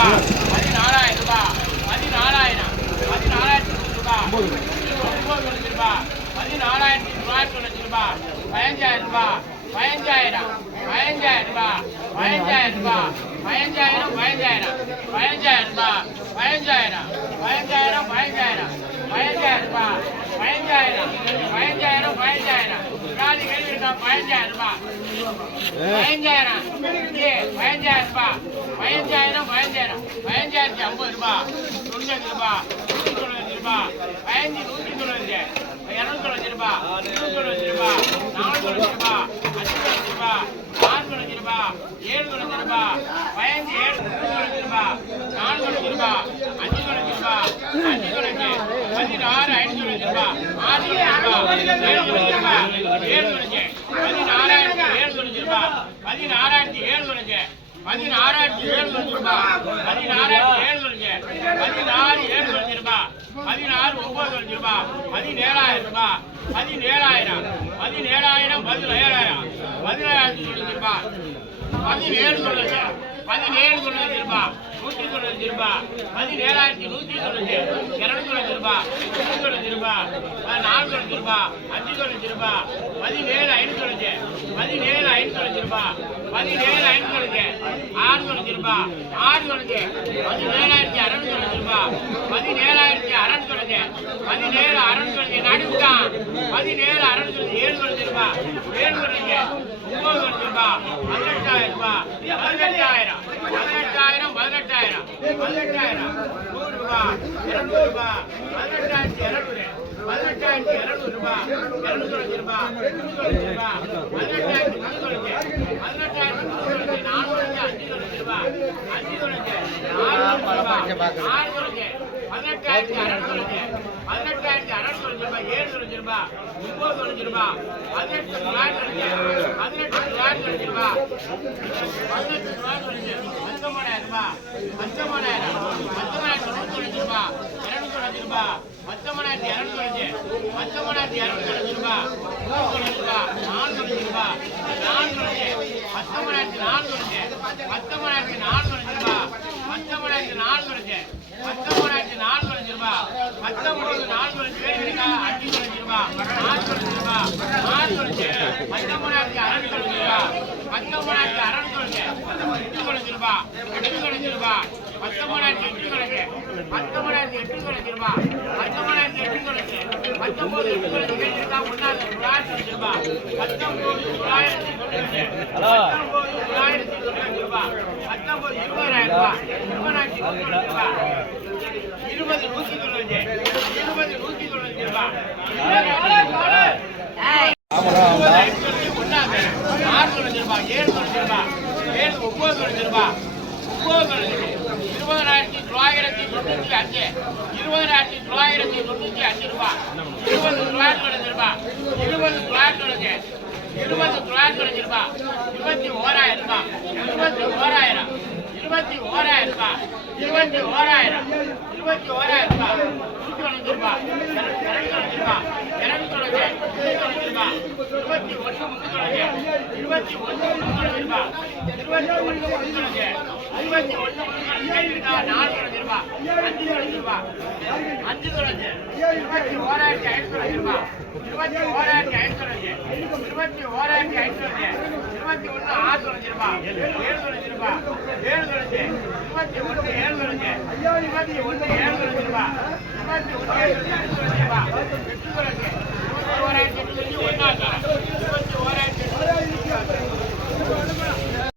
ரூபாய் பதினாலாயிரம் ரூபாய். பதினாலாயிரம் பதினாலாயிரத்தி நூறு ரூபாய் ஒன்பது லட்சம் ரூபாய் பதினாலாயிரத்தி தொள்ளாயிரத்தி தொண்ணூத்தி ரூபாய் பதினஞ்சாயிரம் ரூபாய் பதினஞ்சாயிரம் பதினஞ்சாயிரம் ரூபாய் பதினஞ்சாயிரம் ரூபாய் பதினஞ்சாயிரம் பதினஞ்சாயிரம் பதினஞ்சாயிரம் ரூபாய் பதினஞ்சாயிரம் பதினஞ்சாயிரம் பதினஞ்சாயிரம் பதினஞ்சாயிரம் ரூபாய் பதினஞ்சாயிரம் பதினஞ்சாயிரம் பதினஞ்சாயிரம் காலி கேள்வி இருக்கா பதினஞ்சாயிரம் ரூபாய் பதினஞ்சாயிரம் பதினஞ்சாயிரம் ரூபாய் பதினஞ்சாயிரம் பதினஞ்சாயிரம் பதினஞ்சாயிரத்தி ஐம்பது ரூபாய் தொண்ணூத்தஞ்சு ரூபாய் நூற்றி தொண்ணூத்தஞ்சு ரூபாய் பதினஞ்சு நூற்றி தொண்ணூத்தஞ்சு இரநூத்தி தொண்ணூத்தஞ்சு ரூபாய் நூற்றி தொண்ணூத்தஞ்சு ரூபாய் நானூற்றி தொண்ணூத்தஞ்சு ரூபாய் அஞ்சு தொண்ணூத்தஞ்சு ரூபாய் ஆறு தொண்ணூத்தஞ்சு ரூபாய் ஏழு தொண்ணூத்தஞ்சு ரூபாய் பதினஞ்சு ஏழு தொண்ணூத்தஞ்சு ரூபாய் நாலு தொண்ணூத்தஞ்சு ரூபாய் அஞ்சு தொண்ணூத்தஞ்சு ரூபாய் அஞ்சு தொண்ணூத்தஞ்சு பதினாறு ஐநூத்தி தொண்ணூத்தஞ்சு ரூபாய் ஆறு தொண்ணூத்தஞ்சு ரூபாய் ஏழு தொண்ணூத்தஞ்சு ரூபாய் ஏழு தொண்ணூத்தஞ்சு பதினாறாயிரத்தி ஏழு தொண்ணூத்தஞ்சு ரூபாய் பதினாறாயிரத்தி ஏழு பதினாறாயிரத்தி ஏழு ரூபாய் பதினாறாயிரத்தி ஏழு பதினாறு ஏழு ரூபாய் பதினாறு ஒன்பது தொண்ணூறு ரூபாய் பதினேழாயிரம் ரூபாய் பதினேழாயிரம் பதினேழாயிரம் பதினேழாயிரம் பதினேழாயிரத்தி தொண்ணூறு ரூபாய் பதினேழு தொண்ணூறு பதினேழு தொண்ணூறு ரூபாய் நூற்றி தொண்ணூறு ரூபாய் பதினேழாயிரத்தி நூற்றி தொண்ணூறு இரநூத்தி தொண்ணூறு ரூபாய் ரூபா நாலு லட்சம் ரூபா அஞ்சு தொண்ணூறு ரூபா பதினேழு ஐநூத்தி தொண்ணூறு பதினேழு ஐநூத்தி தொண்ணூறு ரூபா பதினேழு ஐநூத்தி தொண்ணூறு ஆறு தொண்ணூறு ரூபா ஆறு தொண்ணூறு பதினேழாயிரத்தி அறுநூத்தி தொண்ணூறு ரூபா பதினேழாயிரத்தி அறுநூத்தி தொண்ணூறு பதினேழு அறுநூத்தி தொண்ணூறு நடுவுதான் பதினேழு அறுநூத்தி தொண்ணூறு ஏழு தொண்ணூறு ரூபா ஏழு தொண்ணூறு ஒன்பது தொண்ணூறு ரூபா பதினெட்டாயிரம் ரூபா பதினெட்டாயிரம் பதினெட்டாயிரம். பதினெட்டாயிரம். பதினெட்டாயிரம் நூறு ரூபாய் இருநூறு ரூபாய் பதினெட்டாயிரத்தி இருநூறு. பதினெட்டாயிரத்தி இருநூறு ரூபாய் இருநூத்தி தொண்ணூறு ரூபாய் முன்னூத்தி தொண்ணூறு ரூபாய் பதினெட்டாயிரத்தி முன்னூத்தி தொண்ணூறு பதினெட்டாயிரத்தி முன்னூத்தி தொண்ணூறு நானூறு அஞ்சு தொண்ணூறு ரூபாய் அஞ்சு தொண்ணூறு ஆறு ரூபாய் ஆறு தொண்ணூறு பதினெட்டாயிரத்தி அறுநூறு பதினெட்டாயிரத்தி அறுநூறு ரூபாய் ஏழு தொண்ணூறு ரூபாய் ஒன்பது தொண்ணூறு ரூபாய் பதினெட்டு தொள்ளாயிரத்தி பதினெட்டு தொள்ளாயிரத்தி ரூபாய் பதினெட்டு தொள்ளாயிரத்தி ரூபாய் பத்தொன்பதாயிரம் பத்தொன்பதாயிரத்தி நூற்றி தொண்ணூறு ரூபாய் இருநூத்தி தொண்ணூறு ரூபாய் பத்தொன்பதாயிரத்தி இரநூத்தி தொண்ணூறு பத்தொன்பதாயிரத்தி இரநூத்தி தொண்ணூறு ரூபாய் நூற்றி தொண்ணூறு ரூபாய் நானூறு தொண்ணூறு ரூபாய் நானூறு தொண்ணூறு பத்தொன்பதாயிரத்தி பத்தொன்பதாயிரத்தி நானூறு ரூபாய் பத்தொன்பதாயிரத்தி நானூறு பத்தொன்பதாயிரத்தி நானூறு ரூபாய் பத்தொன்பது நானூறு பேர் இருக்கா அஞ்சு தொண்ணூறு ரூபாய் நானூறு ரூபாய் நானூறு பத்தொன்பதாயிரத்தி அறுநூறு ரூபாய் பத்தொன்பதாயிரத்தி அறுநூறு எட்டு தொண்ணூறு ரூபாய் எட்டு தொண்ணூறு ரூபாய் பத்தொன்பதாயிரத்தி எட்டு தொண்ணூறு பத்தொன்பதாயிரத்தி எட்டு தொண்ணூறு ரூபாய் பத்தொன்பதாயிரத்தி எட்டு தொண்ணூறு பத்தொன்பது எட்டு தொண்ணூறு பேர் இருக்கா ஒன்றாவது தொள்ளாயிரத்தி ரூபாய் பத்தொன்பது தொள்ளாயிரத்தி தொண்ணூறு பத்தொன்பது தொள்ளாயிரத்தி தொண்ணூறு ரூபாய் பத்தொன்பது இருபதாயிரம் ரூபாய் இருபதாயிரத்தி தொண்ணூறு ரூபாய் இருபது நூத்தி தொண்ணூறு இருபது நூத்தி தொண்ணூறு ரூபாய் ஒன்றாவது ஆறு தொண்ணூறு ரூபாய் ஏழு தொண்ணூறு ரூபாய் ஏழு ஒன்பது தொண்ணூறு ரூபாய் ஒன்பது தொண்ணூறு இருபதாயிரத்தி தொள்ளாயிரத்தி தொண்ணூற்றி அஞ்சு தொண்ணூற்றி அஞ்சு ரூபா இருபது தொள்ளாயிரத்தி தொண்ணூறு ரூபா இருபது தொள்ளாயிரத்தி தொண்ணூறு இருபது தொள்ளாயிரத்தி தொண்ணூறு ரூபா இருபத்தி ஓராயிரம் ரூபா இருபத்தி ஓராயிரம் இருபத்தி ஓராயிரம் ரூபா இருபத்தி ஓராயிரம் இருபத்தி ஓராயிரம் ரூபா நூற்றி தொண்ணூறு ரூபா இரநூத்தி தொண்ணூறு ரூபா இரநூத்தி தொண்ணூறு நூற்றி தொண்ணூறு ரூபாய் இருபத்தி ஒன்று முன்னூத்தி தொண்ணூறு இருபத்தி ஒன்று முன்னூத்தி ரூபா இருபத்தி ஒன்று முன்னூத்தி தொண்ணூறு இருபத்தி ஒன்று முன்னூத்தி நாலு தொண்ணூறு ரூபா அஞ்சு தொண்ணூறு ரூபா அஞ்சு தொண்ணூறு ஓராயிரத்தி ஐநூறு இருபத்தி ஓராயிரத்தி ஐநூறு இருபத்தி ஓராயிரத்தி ஐநூறு இருபத்தி ஒன்று ஆறு தொண்ணூறு ஏழு தொண்ணூறு ஏழு தொண்ணூறு இருபத்தி ஒன்று ஏழு தொண்ணூறு இருபத்தி ஒன்று ஏழு இருபத்தி ஒன்று ஏழு